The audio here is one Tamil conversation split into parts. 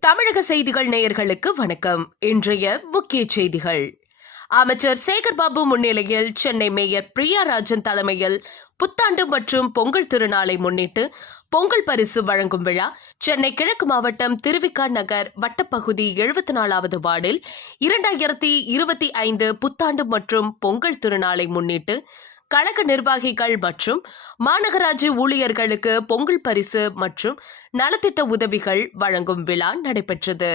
தமிழக செய்திகள் நேயர்களுக்கு வணக்கம். இன்றைய முக்கிய செய்திகள். அமைச்சர் சேகர்பாபு முன்னிலையில் சென்னை மேயர் பிரியா ராஜன் தலைமையில் புத்தாண்டு மற்றும் பொங்கல் திருநாளை முன்னிட்டு பொங்கல் பரிசு வழங்கும் விழா சென்னை கிழக்கு மாவட்டம் திருவிக்கா நகர் வட்டப்பகுதி எழுபத்தி நாலாவது வார்டில் இரண்டாயிரத்தி இருபத்தி ஐந்து புத்தாண்டு மற்றும் பொங்கல் திருநாளை முன்னிட்டு கழக நிர்வாகிகள் மற்றும் மாநகராட்சி ஊழியர்களுக்கு பொங்கல் பரிசு மற்றும் நலத்திட்ட உதவிகள் வழங்கும் விழா நடைபெற்றது.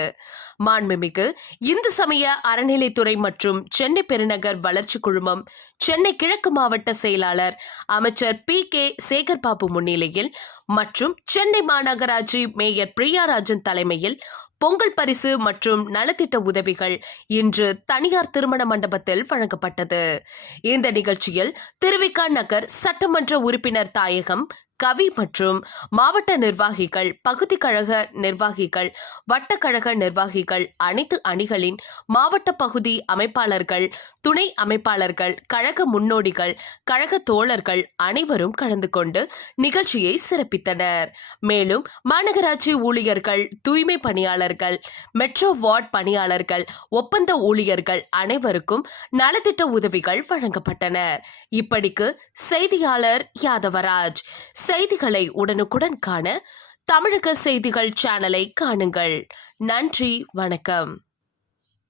மாண்புமிகு இந்து சமய அறநிலைத்துறை மற்றும் சென்னை பெருநகர் வளர்ச்சி குழுமம் சென்னை கிழக்கு மாவட்ட செயலாளர் அமைச்சர் பி. கே. சேகர்பாபு முன்னிலையில் மற்றும் சென்னை மாநகராட்சி மேயர் பிரியாராஜன் தலைமையில் பொங்கல் பரிசு மற்றும் நலத்திட்ட உதவிகள் இன்று தனியார் திருமண மண்டபத்தில் வழங்கப்பட்டது. இந்த நிகழ்ச்சியில் திருவிக்கா நகர் சட்டமன்ற உறுப்பினர் தாயகம் கவி மற்றும் மாவட்ட நிர்வாகிகள் பகுதி கழக நிர்வாகிகள் வட்டக்கழக நிர்வாகிகள் அனைத்து அணிகளின் மாவட்ட பகுதி அமைப்பாளர்கள் துணை அமைப்பாளர்கள் கழக முன்னோடிகள் கழக தோழர்கள் அனைவரும் கலந்து கொண்டு நிகழ்ச்சியை சிறப்பித்தனர். மேலும் மாநகராட்சி ஊழியர்கள் தூய்மை பணியாளர்கள் மெட்ரோ வார்ட் பணியாளர்கள் ஒப்பந்த ஊழியர்கள் அனைவருக்கும் நலத்திட்ட உதவிகள் வழங்கப்பட்டன. இப்படிக்கு செய்தியாளர் யாதவராஜ். செய்திகளை உடனுக்குடன் காண தமிழக செய்திகள் சேனலை காணுங்கள். நன்றி வணக்கம்.